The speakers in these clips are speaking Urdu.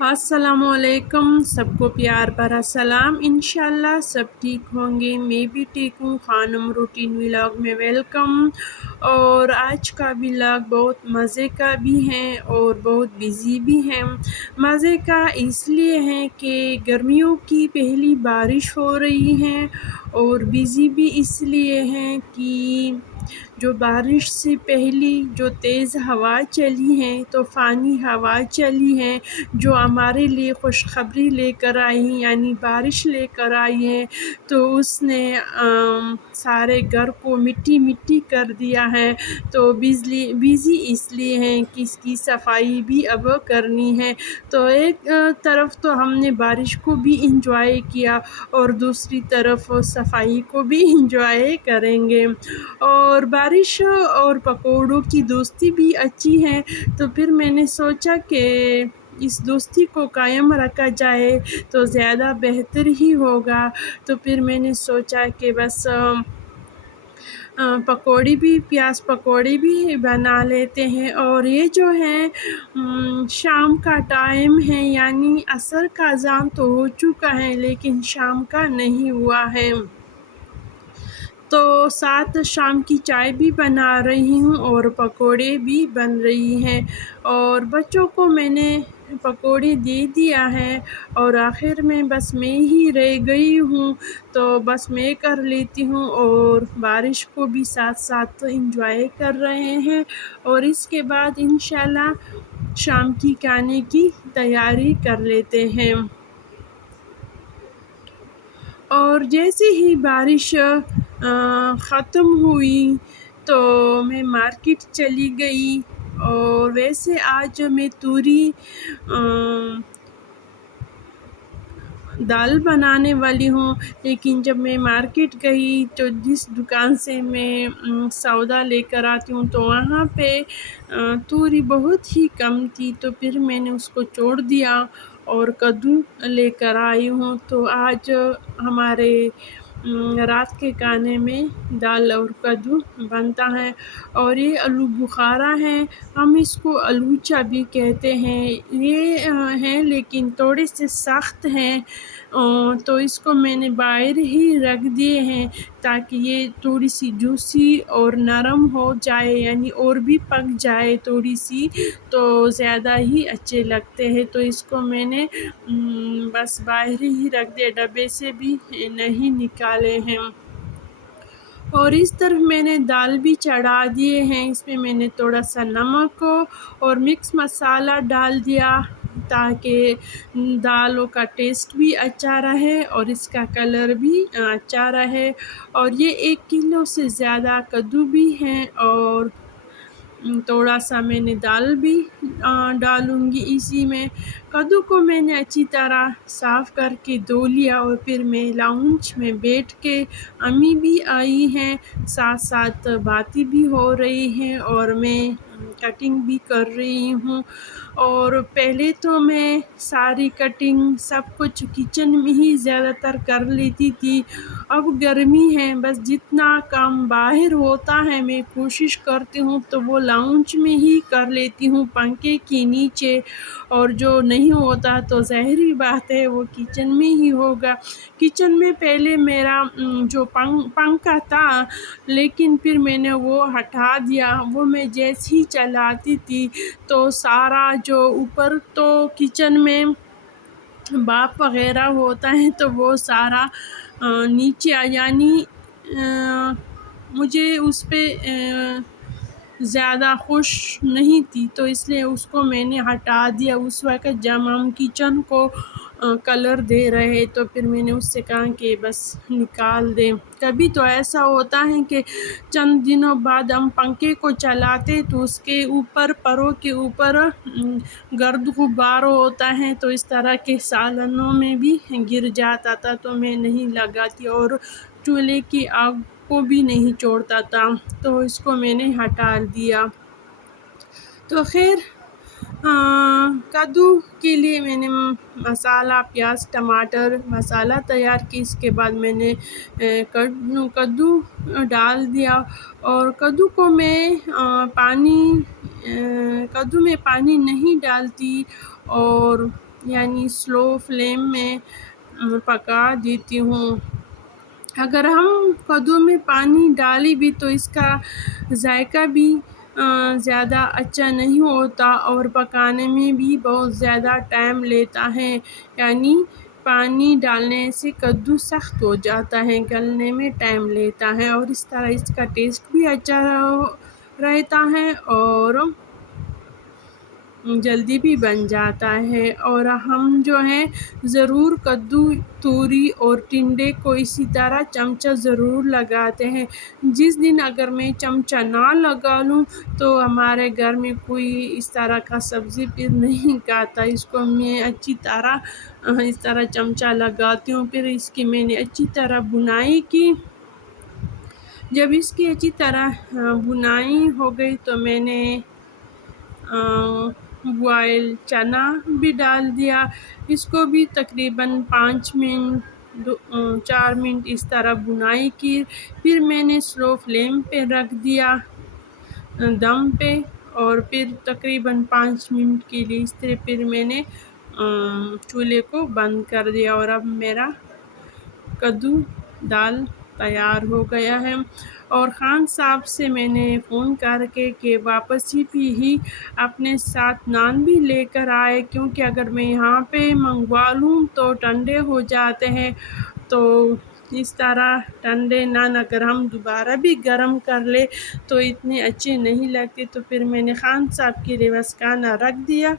السلام علیکم، سب کو پیار بھرا سلام۔ انشاءاللہ سب ٹھیک ہوں گے، میں بھی ٹھیک ہوں۔ خانم روٹین ولاگ میں ویلکم۔ اور آج کا ولاگ بہت مزے کا بھی ہے اور بہت بزی بھی ہے۔ مزے کا اس لیے ہے کہ گرمیوں کی پہلی بارش ہو رہی ہے، اور بزی بھی اس لیے ہے کہ جو بارش سے پہلی جو تیز ہوا چلی ہے، طوفانی ہوا چلی ہے، جو ہمارے لیے خوشخبری لے کر آئی ہیں، یعنی بارش لے کر آئی ہے، تو اس نے سارے گھر کو مٹی مٹی کر دیا ہے۔ تو بزی اس لیے ہے کہ اس کی صفائی بھی اب کرنی ہے۔ تو ایک طرف تو ہم نے بارش کو بھی انجوائے کیا، اور دوسری طرف صفائی کو بھی انجوائے کریں گے۔ اور بارش اور پکوڑوں کی دوستی بھی اچھی ہے، تو پھر میں نے سوچا کہ اس دوستی کو قائم رکھا جائے تو زیادہ بہتر ہی ہوگا۔ تو پھر میں نے سوچا کہ بس پکوڑی بھی، پیاز پکوڑی بھی بنا لیتے ہیں۔ اور یہ جو ہے شام کا ٹائم ہے، یعنی عصر کا اذان تو ہو چکا ہے لیکن شام کا نہیں ہوا ہے، تو ساتھ شام کی چائے بھی بنا رہی ہوں اور پکوڑے بھی بن رہی ہیں۔ اور بچوں کو میں نے پکوڑے دے دیا ہے، اور آخر میں بس میں ہی رہ گئی ہوں، تو بس میں کر لیتی ہوں، اور بارش کو بھی ساتھ ساتھ انجوائے کر رہے ہیں۔ اور اس کے بعد انشاءاللہ شام کی کھانے کی تیاری کر لیتے ہیں۔ اور جیسے ہی بارش ختم ہوئی تو میں مارکیٹ چلی گئی، اور ویسے آج میں توری دال بنانے والی ہوں، لیکن جب میں مارکیٹ گئی تو جس دکان سے میں سودا لے کر آتی ہوں تو وہاں پہ توری بہت ہی کم تھی، تو پھر میں نے اس کو چھوڑ دیا اور کدو لے کر آئی ہوں۔ تو آج ہمارے رات کے کھانے میں دال اور کدو بنتا ہے، اور یہ آلو بخارا ہے، ہم اس کو الوچا بھی کہتے ہیں۔ یہ ہیں لیکن تھوڑے سے سخت ہیں، تو اس کو میں نے باہر ہی رکھ دیے ہیں تاکہ یہ تھوڑی سی جوسی اور نرم ہو جائے، یعنی اور بھی پک جائے تھوڑی سی، تو زیادہ ہی اچھے لگتے ہیں۔ تو اس کو میں نے بس باہر ہی رکھ دیا، ڈبے سے بھی نہیں نکالے ہیں۔ اور اس طرف میں نے دال بھی چڑھا دیے ہیں، اس میں میں نے تھوڑا سا نمک اور مکس مسالہ ڈال دیا تاکہ دالوں کا ٹیسٹ بھی اچھا رہے اور اس کا کلر بھی اچھا رہے۔ اور یہ 1 کلو سے زیادہ کدو بھی ہیں، اور تھوڑا سا میں نے دال بھی ڈالوں گی اسی میں۔ کدو کو میں نے اچھی طرح صاف کر کے دھو لیا، اور پھر میں لاؤنج میں بیٹھ کے، امی بھی آئی ہیں، ساتھ ساتھ باتیں بھی ہو رہی ہیں اور میں کٹنگ بھی کر رہی ہوں۔ اور پہلے تو میں ساری کٹنگ سب کچھ کچن میں ہی زیادہ تر کر لیتی تھی، اب گرمی ہے، بس جتنا کام باہر ہوتا ہے میں کوشش کرتی ہوں تو وہ لاؤنج میں ہی کر لیتی ہوں، پنکھے کے نیچے، اور جو نہیں ہوتا تو ظاہری بات ہے وہ کچن میں ہی ہوگا۔ کچن میں پہلے میرا جو پنکھا تھا، لیکن پھر میں نے وہ ہٹا دیا، وہ میں جیسے ہی چلاتی تھی تو سارا جو اوپر تو کچن میں بھاپ وغیرہ ہوتا ہے تو وہ سارا نیچے یعنی مجھے اس پہ زیادہ خوش نہیں تھی، تو اس لیے اس کو میں نے ہٹا دیا۔ اس وقت جب ہم کچن کو کلر دے رہے تو پھر میں نے اس سے کہا کہ بس نکال دیں۔ کبھی تو ایسا ہوتا ہے کہ چند دنوں بعد ہم پنکھے کو چلاتے تو اس کے اوپر، پروں کے اوپر گرد غبار ہوتا ہے، تو اس طرح کے سالنوں میں بھی گر جاتا تھا، تو میں نہیں لگاتی، اور چولہے کی آگ کو بھی نہیں چھوڑتا تھا، تو اس کو میں نے ہٹا دیا۔ تو خیر کدو کے لیے میں نے مسالہ، پیاز ٹماٹر مسالہ تیار کی، اس کے بعد میں نے کدو ڈال دیا، اور کدو کو میں کدو میں پانی نہیں ڈالتی، اور یعنی سلو فلیم میں پکا دیتی ہوں۔ اگر ہم کدو میں پانی ڈالیں بھی تو اس کا ذائقہ بھی زیادہ اچھا نہیں ہوتا اور پکانے میں بھی بہت زیادہ ٹائم لیتا ہے، یعنی پانی ڈالنے سے کدو سخت ہو جاتا ہے، گلنے میں ٹائم لیتا ہے، اور اس طرح اس کا ٹیسٹ بھی اچھا رہتا ہے اور جلدی بھی بن جاتا ہے۔ اور ہم جو ہے ضرور کدو، توری اور ٹنڈے کو اسی طرح چمچہ ضرور لگاتے ہیں۔ جس دن اگر میں چمچہ نہ لگا لوں تو ہمارے گھر میں کوئی اس طرح کا سبزی پھر نہیں کھاتا۔ اس کو میں اچھی طرح اس طرح چمچہ لگاتی ہوں، پھر اس کی میں نے اچھی طرح بنائی کی۔ جب اس کی اچھی طرح بنائی ہو گئی تو میں نے بوائل چنا بھی ڈال دیا، اس کو بھی تقریباً 4 منٹ اس طرح بنائی کی۔ پھر میں نے سلو فلیم پہ رکھ دیا دم پہ، اور پھر تقریباً 5 منٹ کے لیے اس طرح پھر میں نے چولہے کو بند کر دیا، اور اب میرا کدو دال تیار ہو گیا ہے۔ اور خان صاحب سے میں نے فون کر کے کہ واپس ہی اپنے ساتھ نان بھی لے کر آئے، کیونکہ اگر میں یہاں پہ منگوا لوں تو ٹھنڈے ہو جاتے ہیں، تو اس طرح ٹھنڈے نان اگر ہم دوبارہ بھی گرم کر لے تو اتنے اچھے نہیں لگتے، تو پھر میں نے خان صاحب کے لیے بس کھانا رکھ دیا۔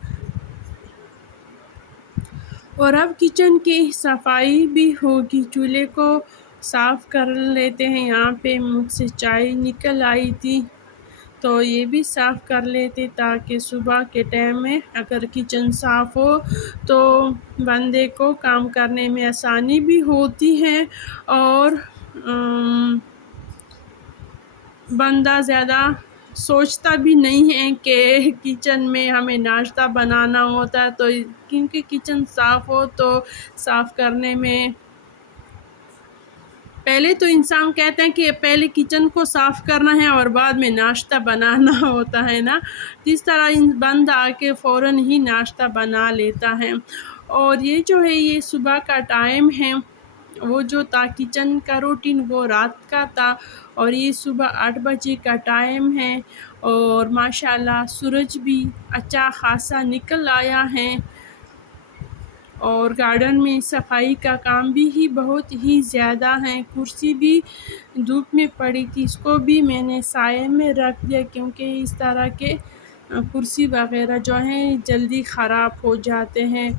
اور اب کچن کی صفائی بھی ہوگی، چولہے کو صاف کر لیتے ہیں۔ یہاں پہ مجھ سے چائے نکل آئی تھی تو یہ بھی صاف کر لیتے، تاکہ صبح کے ٹائم میں اگر کچن صاف ہو تو بندے کو کام کرنے میں آسانی بھی ہوتی ہے، اور بندہ زیادہ سوچتا بھی نہیں ہے کہ کچن میں ہمیں ناشتہ بنانا ہوتا ہے، تو کیونکہ کچن صاف ہو تو صاف کرنے میں پہلے تو انسان کہتے ہیں کہ پہلے کچن کو صاف کرنا ہے اور بعد میں ناشتہ بنانا ہوتا ہے نا، جس طرح بند آ کے فوراً ہی ناشتہ بنا لیتا ہے۔ اور یہ جو ہے یہ صبح کا ٹائم ہے، وہ جو تھا کچن کا روٹین وہ رات کا تھا، اور یہ صبح 8 بجے کا ٹائم ہے، اور ماشاءاللہ سورج بھی اچھا خاصا نکل آیا ہے، اور گارڈن میں صفائی کا کام بھی بہت ہی زیادہ ہے۔ کرسی بھی دھوپ میں پڑی تھی، اس کو بھی میں نے سائے میں رکھ دیا، کیونکہ اس طرح کے کرسی وغیرہ جو ہیں جلدی خراب ہو جاتے ہیں۔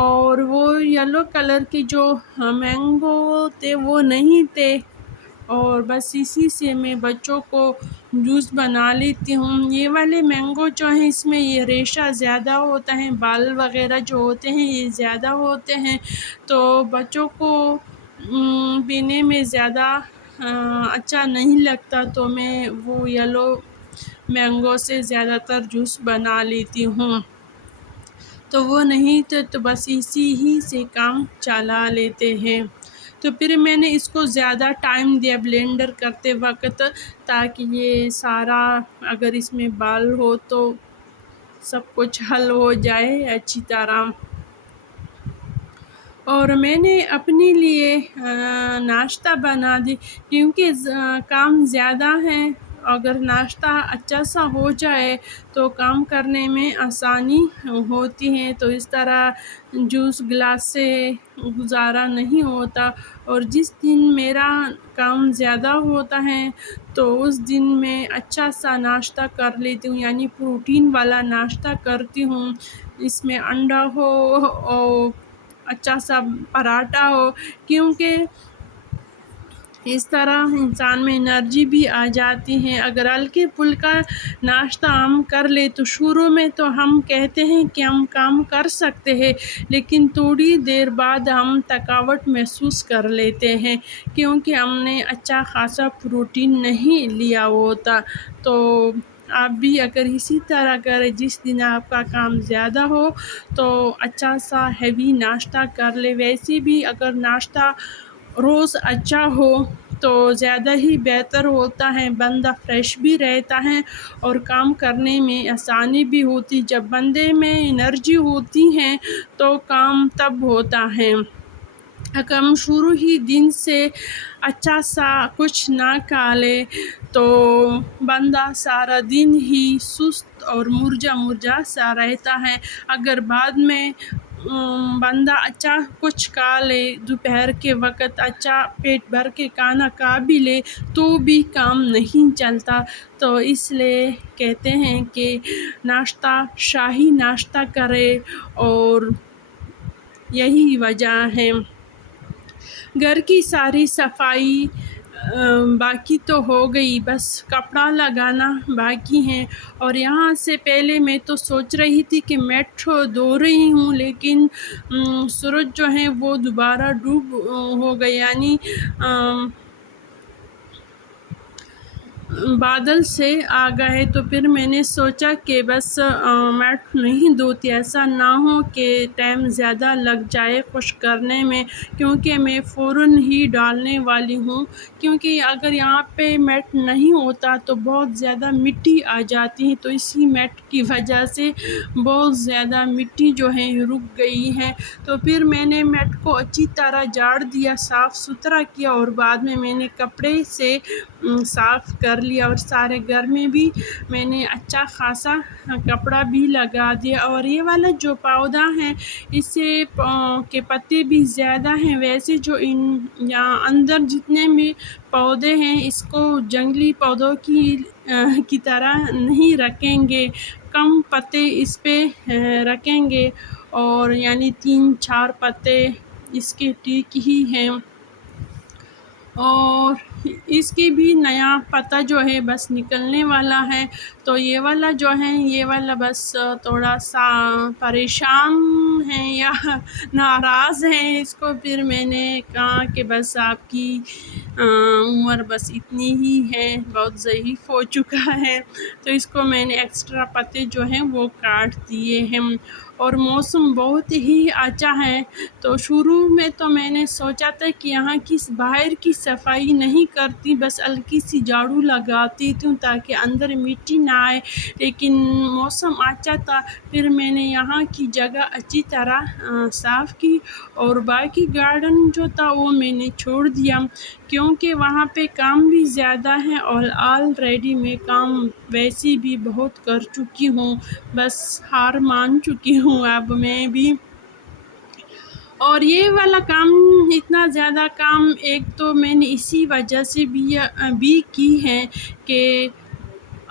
اور وہ یلو کلر کے جو مینگو تھے وہ نہیں تھے، اور بس اسی سے میں بچوں کو جوس بنا لیتی ہوں۔ یہ والے مینگو جو ہیں اس میں یہ ریشہ زیادہ ہوتا ہے، بال وغیرہ جو ہوتے ہیں یہ زیادہ ہوتے ہیں، تو بچوں کو پینے میں زیادہ اچھا نہیں لگتا، تو میں وہ یلو مینگو سے زیادہ تر جوس بنا لیتی ہوں۔ تو وہ نہیں تو بس اسی ہی سے کام چلا لیتے ہیں۔ تو پھر میں نے اس کو زیادہ ٹائم دیا بلینڈر کرتے وقت، تاکہ یہ سارا اگر اس میں بال ہو تو سب کچھ حل ہو جائے اچھی طرح۔ اور میں نے اپنے لیے ناشتہ بنا دی، کیونکہ کام زیادہ ہے، اگر ناشتہ اچھا سا ہو جائے تو کام کرنے میں آسانی ہوتی ہے، تو اس طرح جوس گلاس سے گزارا نہیں ہوتا۔ اور جس دن میرا کام زیادہ ہوتا ہے تو اس دن میں اچھا سا ناشتہ کر لیتی ہوں، یعنی پروٹین والا ناشتہ کرتی ہوں، اس میں انڈا ہو اور اچھا سا پراٹھا ہو، کیونکہ اس طرح انسان میں انرجی بھی آ جاتی ہے۔ اگر ہلکے پھلکا ناشتہ ہم کر لیں تو شروع میں تو ہم کہتے ہیں کہ ہم کام کر سکتے ہیں، لیکن تھوڑی دیر بعد ہم تھکاوٹ محسوس کر لیتے ہیں، کیونکہ ہم نے اچھا خاصا پروٹین نہیں لیا ہوتا۔ تو آپ بھی اگر اسی طرح کریں، جس دن آپ کا کام زیادہ ہو تو اچھا سا ہیوی ناشتہ کر لے۔ ویسے بھی اگر ناشتہ روز اچھا ہو تو زیادہ ہی بہتر ہوتا ہے، بندہ فریش بھی رہتا ہے اور کام کرنے میں آسانی بھی ہوتی۔ جب بندے میں انرجی ہوتی ہے تو کام تب ہوتا ہے۔ اگر ہم شروع ہی دن سے اچھا سا کچھ نہ کھا لے تو بندہ سارا دن ہی سست اور مرجھا سا رہتا ہے۔ اگر بعد میں بندہ اچھا کچھ کھا لے، دوپہر کے وقت اچھا پیٹ بھر کے کھانا کھا بھی لے تو بھی کام نہیں چلتا۔ تو اس لیے کہتے ہیں کہ ناشتہ شاہی ناشتہ کرے، اور یہی وجہ ہے۔ گھر کی ساری صفائی باقی تو ہو گئی، بس کپڑا لگانا باقی ہے۔ اور یہاں سے پہلے میں تو سوچ رہی تھی کہ میٹ دھو رہی ہوں، لیکن سورج جو ہے وہ دوبارہ ڈوب ہو گیا، یعنی بادل سے آ گئے۔ تو پھر میں نے سوچا کہ بس میٹ نہیں دھوتی، ایسا نہ ہو کہ ٹائم زیادہ لگ جائے خشک کرنے میں، کیونکہ میں فوراً ہی ڈالنے والی ہوں، کیونکہ اگر یہاں پہ میٹ نہیں ہوتا تو بہت زیادہ مٹی آ جاتی ہے، تو اسی میٹ کی وجہ سے بہت زیادہ مٹی جو ہے رک گئی ہے۔ تو پھر میں نے میٹ کو اچھی طرح جھاڑ دیا، صاف ستھرا کیا، اور بعد میں نے کپڑے سے صاف کر لیا، اور سارے گھر میں بھی میں نے اچھا خاصا کپڑا بھی لگا دیا۔ اور یہ والا جو پودا ہے اس سے کے پتے بھی زیادہ ہیں، ویسے جو یہاں اندر جتنے بھی پودے ہیں اس کو جنگلی پودوں کی طرح نہیں رکھیں گے، کم پتے اس پہ رکھیں گے، اور یعنی 3-4 پتے اس کے ٹھیک ہی ہیں۔ اور اس کی بھی نیا پتا جو ہے بس نکلنے والا ہے۔ تو یہ والا جو ہے یہ والا بس تھوڑا سا پریشان ہے یا ناراض ہے، اس کو پھر میں نے کہا کہ بس آپ کی عمر بس اتنی ہی ہے، بہت ضعیف ہو چکا ہے، تو اس کو میں نے ایکسٹرا پتے جو ہیں وہ کاٹ دیے ہیں۔ اور موسم بہت ہی اچھا ہے، تو شروع میں تو میں نے سوچا تھا کہ یہاں کی باہر کی صفائی نہیں کرتی، بس ہلکی سی جھاڑو لگاتی تھی تاکہ اندر مٹی نہ آئے، لیکن موسم اچھا تھا، پھر میں نے یہاں کی جگہ اچھی طرح صاف کی، اور باقی گارڈن جو تھا وہ میں نے چھوڑ دیا، کیونکہ وہاں پہ کام بھی زیادہ ہے، اور آلریڈی میں کام ویسے بھی بہت کر چکی ہوں، بس ہار مان چکی ہوں اب میں بھی۔ اور یہ والا کام اتنا زیادہ کام ایک تو میں نے اسی وجہ سے بھی کی ہے کہ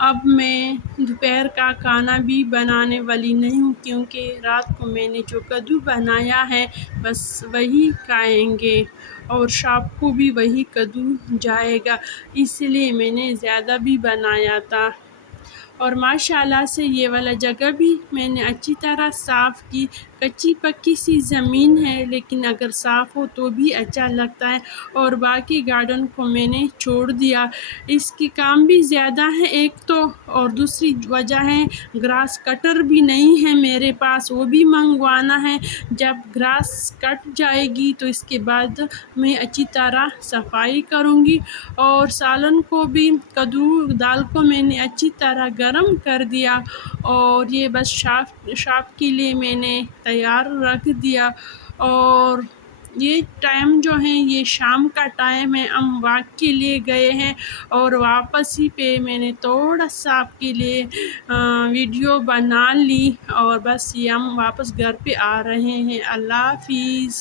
اب میں دوپہر کا کھانا بھی بنانے والی نہیں ہوں، کیونکہ رات کو میں نے جو کدو بنایا ہے بس وہی کھائیں گے، اور شام کو بھی وہی کدو جائے گا، اس لیے میں نے زیادہ بھی بنایا تھا۔ اور ماشاءاللہ سے یہ والا جگہ بھی میں نے اچھی طرح صاف کی، کچی پکی سی زمین ہے لیکن اگر صاف ہو تو بھی اچھا لگتا ہے، اور باقی گارڈن کو میں نے چھوڑ دیا۔ اس کی کام بھی زیادہ ہے ایک تو، اور دوسری وجہ ہے گراس کٹر بھی نہیں ہے میرے پاس، وہ بھی منگوانا ہے، جب گراس کٹ جائے گی تو اس کے بعد میں اچھی طرح صفائی کروں گی۔ اور سالن کو بھی کدو دال کو میں نے اچھی طرح گرم کر دیا، اور یہ بس شام کے لیے میں نے تیار رکھ دیا۔ اور یہ ٹائم جو ہے یہ شام کا ٹائم ہے، ہم واک کے لیے گئے ہیں، اور واپس ہی پہ میں نے تھوڑا سا آپ کے لیے ویڈیو بنا لی، اور بس یہ ہم واپس گھر پہ آ رہے ہیں۔ اللہ حافظ۔